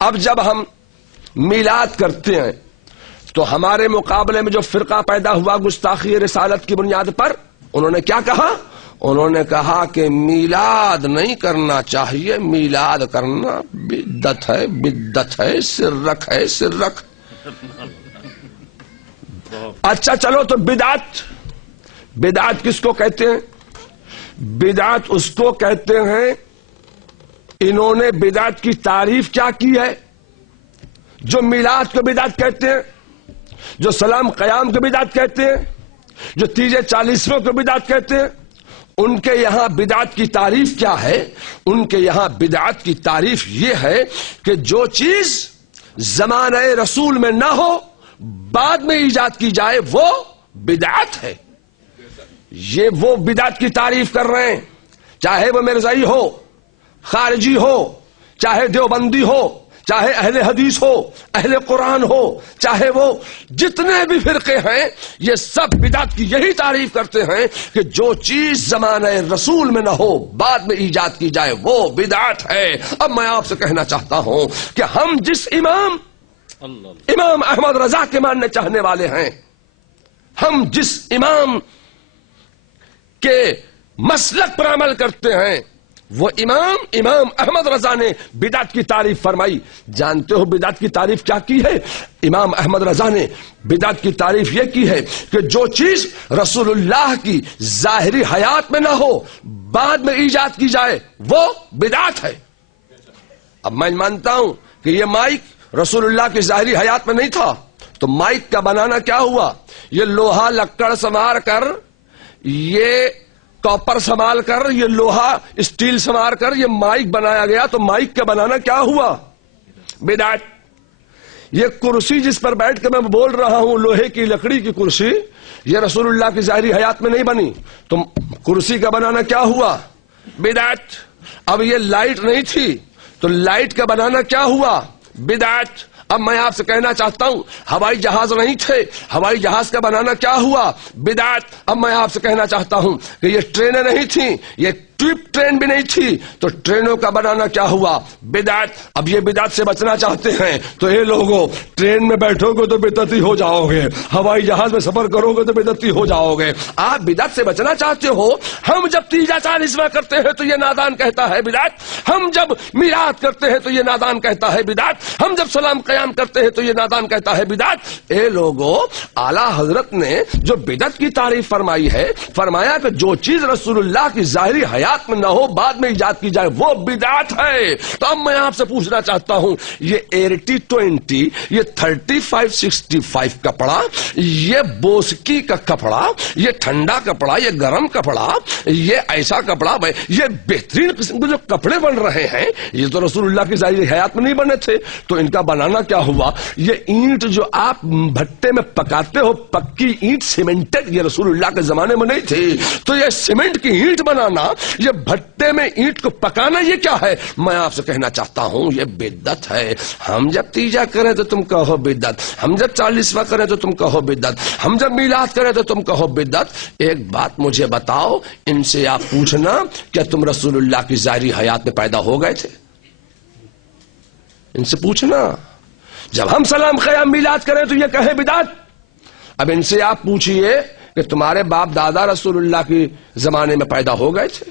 اب جب ہم میلاد کرتے ہیں تو ہمارے مقابلے میں جو فرقہ پیدا ہوا گستاخی رسالت کی بنیاد پر، انہوں نے کیا کہا؟ انہوں نے کہا کہ میلاد نہیں کرنا چاہیے، میلاد کرنا بدعت ہے، بدعت ہے، شرک ہے، شرک۔ اچھا چلو، تو بدعت کس کو کہتے ہیں؟ بدعت اس کو کہتے ہیں، انہوں نے بدعت کی تعریف کیا کی ہے؟ جو میلاد کو بدعت کہتے ہیں، جو سلام قیام کو بدعت کہتے ہیں، جو تیجے چالیسویں کو بدعت کہتے ہیں، ان کے یہاں بدعت کی تعریف کیا ہے؟ ان کے یہاں بدعت کی تعریف یہ ہے کہ جو چیز زمانہ رسول میں نہ ہو بعد میں ایجاد کی جائے وہ بدعت ہے۔ یہ وہ بدعت کی تعریف کر رہے ہیں، چاہے وہ مرزائی ہو، خارجی ہو، چاہے دیوبندی ہو، چاہے اہل حدیث ہو، اہل قرآن ہو، چاہے وہ جتنے بھی فرقے ہیں، یہ سب بدعت کی یہی تعریف کرتے ہیں کہ جو چیز زمانہ رسول میں نہ ہو بعد میں ایجاد کی جائے وہ بدعت ہے۔ اب میں آپ سے کہنا چاہتا ہوں کہ ہم جس امام احمد رضا کے ماننے چاہنے والے ہیں، ہم جس امام کے مسلک پر عمل کرتے ہیں، وہ امام احمد رضا نے بدعت کی تعریف فرمائی۔ جانتے ہو بدعت کی تعریف کیا کی ہے؟ امام احمد رضا نے بدعت کی تعریف یہ کی ہے کہ جو چیز رسول اللہ کی ظاہری حیات میں نہ ہو بعد میں ایجاد کی جائے وہ بدعت ہے۔ اب میں مانتا ہوں کہ یہ مائک رسول اللہ کی ظاہری حیات میں نہیں تھا، تو مائک کا بنانا کیا ہوا؟ یہ لوہا لکڑ سنوار کر، یہ کاپر سنبھال کر، یہ لوہا اسٹیل سنوار کر یہ مائک بنایا گیا، تو مائک کا بنانا کیا ہوا؟ بدعت۔ یہ کرسی جس پر بیٹھ کے میں بول رہا ہوں، لوہے کی لکڑی کی کرسی، یہ رسول اللہ کی ظاہری حیات میں نہیں بنی، تو کرسی کا بنانا کیا ہوا؟ بدعت۔ اب یہ لائٹ نہیں تھی تو لائٹ کا بنانا کیا ہوا؟ بدعت۔ اب میں آپ سے کہنا چاہتا ہوں ہوائی جہاز نہیں تھے، ہوائی جہاز کا بنانا کیا ہوا؟ بدعت۔ اب میں آپ سے کہنا چاہتا ہوں کہ یہ ٹرینیں نہیں تھیں، یہ ٹیوب ٹرین بھی نہیں تھی، تو ٹرینوں کا بنانا کیا ہوا؟ بدعت۔ اب یہ بدعت سے بچنا چاہتے ہیں تو اے لوگوں، ٹرین میں بیٹھو گے تو بدعتی ہو جاؤ گے، ہوائی جہاز میں سفر کرو گے تو بدعتی ہو جاؤ گے۔ آپ بدعت سے بچنا چاہتے ہو؟ ہم جب تیجا چالیسواں کرتے ہیں تو یہ نادان کہتا ہے بدعت، ہم جب میلاد کرتے ہیں تو یہ نادان کہتا ہے بدعت، ہم جب سلام قیام کرتے ہیں تو یہ نادان کہتا ہے بدعت۔ اے لوگوں، اعلیٰ حضرت نے جو بدعت کی تعریف فرمائی ہے، فرمایا کہ جو چیز رسول اللہ کی ظاہری حیات میں نہ ہو بعد میں ایجاد کی جائے وہ بدعت ہے۔ تو اب میں آپ سے پوچھنا چاہتا ہوں، یہ 80-20، یہ 35-65 کپڑا، یہ بوسکی کا کپڑا، یہ ٹھنڈا کپڑا، یہ گرم کپڑا، یہ ایسا کپڑا، یہ بہترین قسم کے جو کپڑے بن رہے ہیں، یہ تو رسول اللہ کی ظاہری حیات میں نہیں بنے تھے، تو ان کا بنانا کیا ہوا؟ یہ اینٹ جو آپ بھٹے میں پکاتے ہو، پکی اینٹ، سیمنٹڈ، یہ رسول اللہ کے زمانے میں نہیں تھی، تو یہ سیمنٹ کی اینٹ بنانا، یہ بھٹے میں اینٹ کو پکانا، یہ کیا ہے؟ میں آپ سے کہنا چاہتا ہوں یہ بدعت ہے۔ ہم جب تیجا کریں تو تم کہو بدعت، ہم جب چالیسواں کریں تو تم کہو بدعت، ہم جب میلاد کریں تو تم کہو بدعت۔ ایک بات مجھے بتاؤ، ان سے آپ پوچھنا کیا تم رسول اللہ کی ظاہری حیات میں پیدا ہو گئے تھے؟ ان سے پوچھنا۔ جب ہم سلام قیام میلاد کریں تو یہ کہے بدعت۔ اب ان سے آپ پوچھئے کہ تمہارے باپ دادا رسول اللہ کے زمانے میں پیدا ہو گئے تھے؟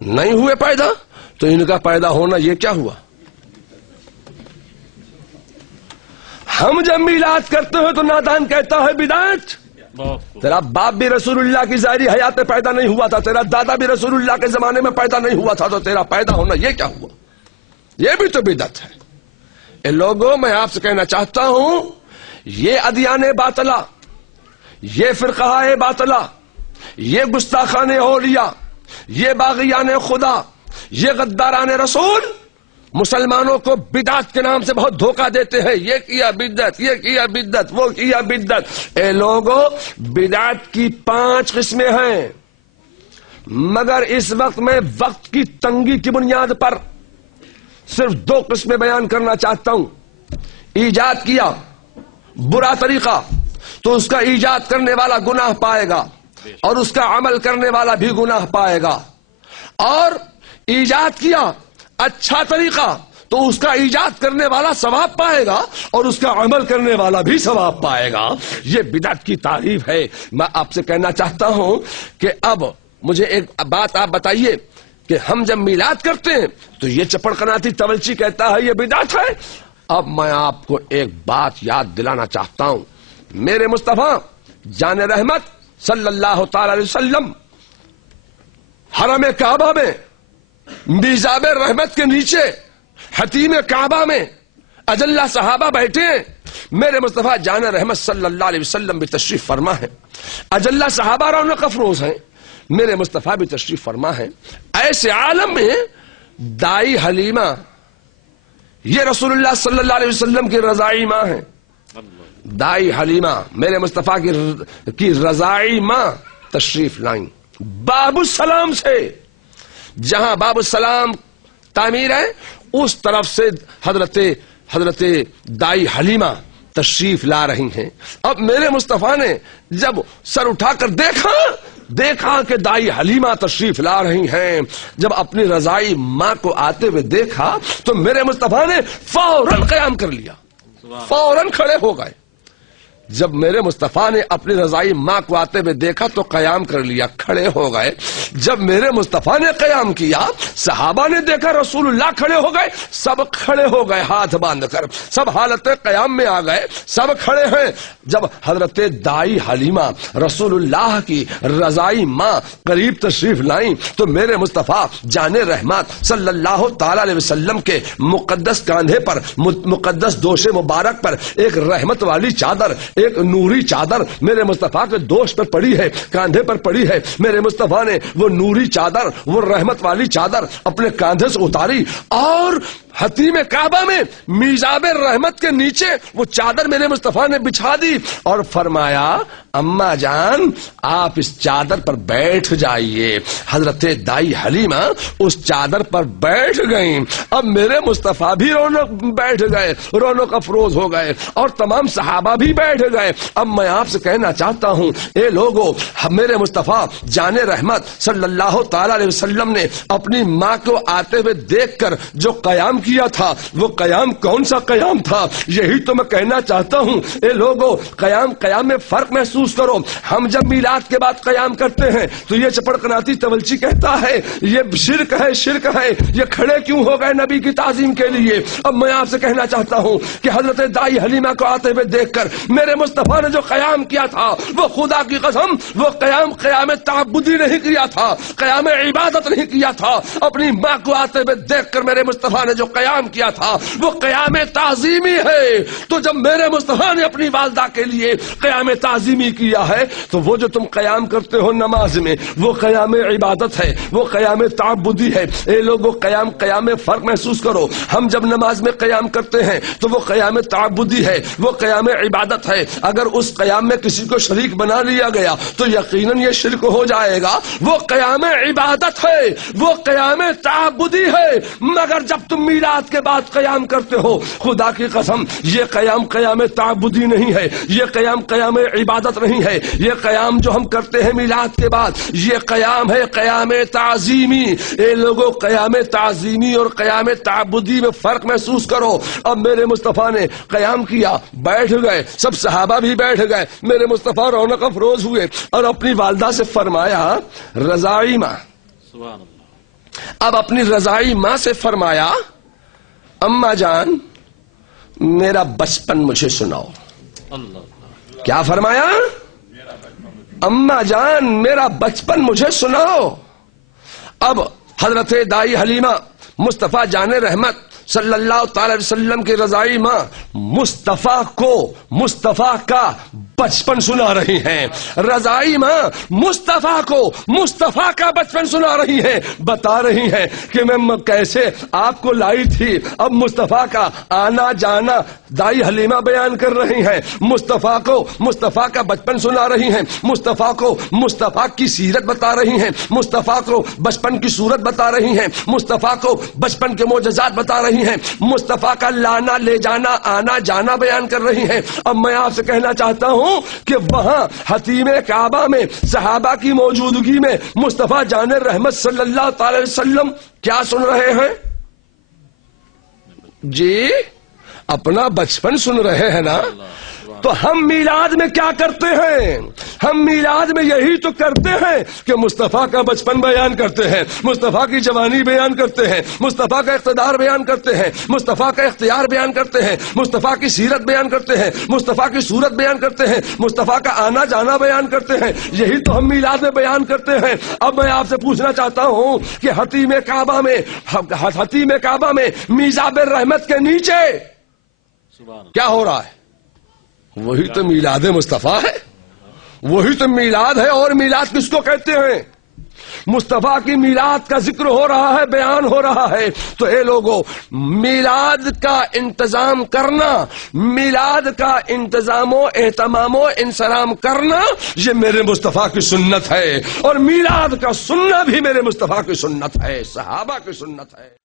نہیں ہوئے پیدا، تو ان کا پیدا ہونا یہ کیا ہوا؟ ہم جب میلاد کرتے ہیں تو نادان کہتا ہے بدعت۔ تیرا باپ بھی رسول اللہ کی ظاہری حیات میں پیدا نہیں ہوا تھا، تیرا دادا بھی رسول اللہ کے زمانے میں پیدا نہیں ہوا تھا، تو تیرا پیدا ہونا یہ کیا ہوا؟ یہ بھی تو بدعت ہے۔ اے لوگوں، میں آپ سے کہنا چاہتا ہوں یہ ادیان باطلہ، یہ فرقہ باطلہ، یہ گستاخان اولیاء، یہ باغیان خدا، یہ غداران رسول مسلمانوں کو بدعت کے نام سے بہت دھوکہ دیتے ہیں۔ یہ کیا بدعت، یہ کیا بدعت، وہ کیا بدعت۔ اے لوگوں، بدعت کی 5 قسمیں ہیں، مگر اس وقت میں وقت کی تنگی کی بنیاد پر صرف 2 قسمیں بیان کرنا چاہتا ہوں۔ ایجاد کیا برا طریقہ تو اس کا ایجاد کرنے والا گناہ پائے گا اور اس کا عمل کرنے والا بھی گناہ پائے گا، اور ایجاد کیا اچھا طریقہ تو اس کا ایجاد کرنے والا ثواب پائے گا اور اس کا عمل کرنے والا بھی ثواب پائے گا. یہ بدعت کی تعریف ہے. میں آپ سے کہنا چاہتا ہوں کہ اب مجھے ایک بات آپ بتائیے کہ ہم جب میلاد کرتے ہیں تو یہ چپڑ قناتی تولچی کہتا ہے یہ بدعت ہے. اب میں آپ کو ایک بات یاد دلانا چاہتا ہوں. میرے مصطفیٰ جان رحمت صلی اللہ تعالی علیہ وسلم حرم کعبہ میں میزاب رحمت کے نیچے حتیم کعبہ میں اجلہ صحابہ بیٹھے ہیں. میرے مصطفیٰ جان رحمت صلی اللہ علیہ وسلم بھی تشریف فرما ہے. اجلہ صحابہ رونق افروز ہیں. میرے مصطفیٰ بھی تشریف فرما ہے. ایسے عالم میں دائی حلیمہ یہ رسول اللہ صلی اللہ علیہ وسلم کی رضائی ماں ہے. دائی حلیمہ میرے مصطفیٰ کی رضائی ماں تشریف لائیں باب السلام سے. جہاں باب السلام تعمیر ہے اس طرف سے حضرت دائی حلیمہ تشریف لا رہی ہیں. اب میرے مصطفیٰ نے جب سر اٹھا کر دیکھا کہ دائی حلیمہ تشریف لا رہی ہیں, جب اپنی رضائی ماں کو آتے ہوئے دیکھا تو میرے مصطفیٰ نے فوراً قیام کر لیا, فوراً کھڑے ہو گئے. جب میرے مصطفیٰ نے اپنی رضائی ماں کو آتے ہوئے دیکھا تو قیام کر لیا, کھڑے ہو گئے. جب میرے مصطفیٰ نے قیام کیا صحابہ نے دیکھا رسول اللہ کھڑے ہو گئے, سب کھڑے ہو گئے ہاتھ باندھ کر, سب حالت قیام میں آ گئے, سب کھڑے ہیں. جب حضرت دائی حلیمہ رسول اللہ کی رضائی ماں قریب تشریف لائیں تو میرے مصطفیٰ جان رحمت صلی اللہ تعالی علیہ وسلم کے مقدس کاندھے پر, مقدس دوش مبارک پر ایک رحمت والی چادر, ایک نوری چادر میرے مصطفیٰ کے دوش پر پڑی ہے, کاندھے پر پڑی ہے. میرے مصطفیٰ نے وہ نوری چادر, وہ رحمت والی چادر اپنے کاندھے سے اتاری اور حتیم کعبہ میں میزاب رحمت کے نیچے وہ چادر میرے مصطفیٰ نے بچھا دی اور فرمایا اماں جان آپ اس چادر پر بیٹھ جائیے. حضرت دائی حلیمہ اس چادر پر بیٹھ گئیں. اب میرے مصطفیٰ بھی بیٹھ گئے, رونق افروز ہو گئے اور تمام صحابہ بھی بیٹھ گئے. اب میں آپ سے کہنا چاہتا ہوں اے لوگو, میرے مصطفیٰ جان رحمت صلی اللہ تعالی علیہ وسلم نے اپنی ماں کو آتے ہوئے دیکھ کر جو قیام کیا تھا وہ قیام کون سا قیام تھا, یہی تو میں کہنا چاہتا ہوں. اے لوگو قیام میں فرق محسوس کرو. ہم جب میلاد کے بعد قیام کرتے ہیں تو یہ چپڑ قناتی تولچی کہتا ہے یہ شرک ہے, یہ کھڑے کیوں ہو گئے نبی کی تعظیم کے لیے. اب میں آپ سے کہنا چاہتا ہوں کہ حضرت دائی حلیمہ کو آتے ہوئے دیکھ کر میرے مصطفیٰ نے جو قیام کیا تھا وہ خدا کی قسم وہ قیام تعبدی نہیں کیا تھا, قیام عبادت نہیں کیا تھا. اپنی ماں کو آتے ہوئے دیکھ کر میرے مصطفیٰ نے جو قیام کیا تھا وہ قیام تعظیمی ہے. تو جب میرے مصطفیٰ نے اپنی والدہ کے لیے قیام تعظیمی کیا ہے تو وہ جو تم قیام کرتے ہو نماز میں وہ قیام عبادت ہے, وہ قیام تعبدی ہے. اے لوگوں قیام میں فرق محسوس کرو. ہم جب نماز میں قیام کرتے ہیں تو وہ قیام تعبدی ہے, وہ قیام عبادت ہے. اگر اس قیام میں کسی کو شریک بنا لیا گیا تو یقیناً یہ شرک ہو جائے گا. وہ قیام عبادت ہے, وہ قیام تعبدی ہے. مگر جب تم میلاد کے بعد قیام کرتے ہو خدا کی قسم یہ قیام تعبدی نہیں ہے, یہ قیام عبادت نہیں ہے. یہ قیام جو ہم کرتے ہیں میلاد کے بعد یہ قیام ہے قیام تعظیمی. اے لوگوں قیام تعظیمی اور قیام تعبدی میں فرق محسوس کرو. اب میرے مصطفیٰ نے قیام کیا, بیٹھ گئے, سب صحابہ بھی بیٹھ گئے. میرے مصطفیٰ رونق افروز ہوئے اور اپنی والدہ سے فرمایا رضائی ماں. اب اپنی رضائی ماں سے فرمایا اماں جان میرا بچپن مجھے سناؤ. کیا فرمایا؟ اماں جان میرا بچپن مجھے سناؤ. اب حضرت دائی حلیمہ مصطفیٰ جان رحمت صلی اللہ تعالی وسلم کی رضائی ماں مصطفیٰ کا بچپن سنا رہی ہیں. رضائی ماں مصطفیٰ کو مصطفیٰ کا بچپن سنا رہی ہیں, بتا رہی ہیں کہ میں کیسے آپ کو لائی تھی. اب مصطفیٰ کا آنا جانا دائی حلیمہ بیان کر رہی ہیں. مصطفیٰ کو مصطفیٰ کا بچپن سنا رہی ہیں, مصطفیٰ کو مصطفیٰ کی سیرت بتا رہی ہیں, مصطفیٰ کو بچپن کی صورت بتا رہی ہیں, مصطفیٰ کو بچپن کے معجزات بتا رہی ہیں, مصطفیٰ کا لانا لے جانا آنا جانا بیان کر رہی ہیں. اب میں آپ سے کہنا چاہتا ہوں کہ وہاں حتیم کعبہ میں صحابہ کی موجودگی میں مصطفیٰ جان رحمت صلی اللہ تعالی وسلم کیا سن رہے ہیں؟ جی اپنا بچپن سن رہے ہیں نا، تو ہم میلاد میں کیا کرتے ہیں؟ ہم میلاد میں یہی تو کرتے ہیں کہ مصطفیٰ کا بچپن بیان کرتے ہیں، مصطفیٰ کی جوانی بیان کرتے ہیں، مصطفیٰ کا اقتدار بیان کرتے ہیں، مصطفیٰ کا اختیار بیان کرتے ہیں، مصطفیٰ کی سیرت بیان کرتے ہیں، مصطفیٰ کی صورت بیان کرتے ہیں، مصطفیٰ کا آنا جانا بیان کرتے ہیں۔ یہی تو ہم میلاد میں بیان کرتے ہیں۔ اب میں آپ سے پوچھنا چاہتا ہوں کہ حتیم کعبہ میں میزاب الرحمت کے نیچے کیا ہو رہا ہے؟ وہی تو میلاد مصطفیٰ ہے، وہی تو میلاد ہے۔ اور میلاد کس کو کہتے ہیں؟ مصطفیٰ کی میلاد کا ذکر ہو رہا ہے، بیان ہو رہا ہے، تو اے لوگوں، میلاد کا انتظام کرنا، میلاد کا انتظام و اہتمام و انصرام کرنا، یہ میرے مصطفیٰ کی سنت ہے، اور میلاد کا سننا بھی میرے مصطفیٰ کی سنت ہے، صحابہ کی سنت ہے۔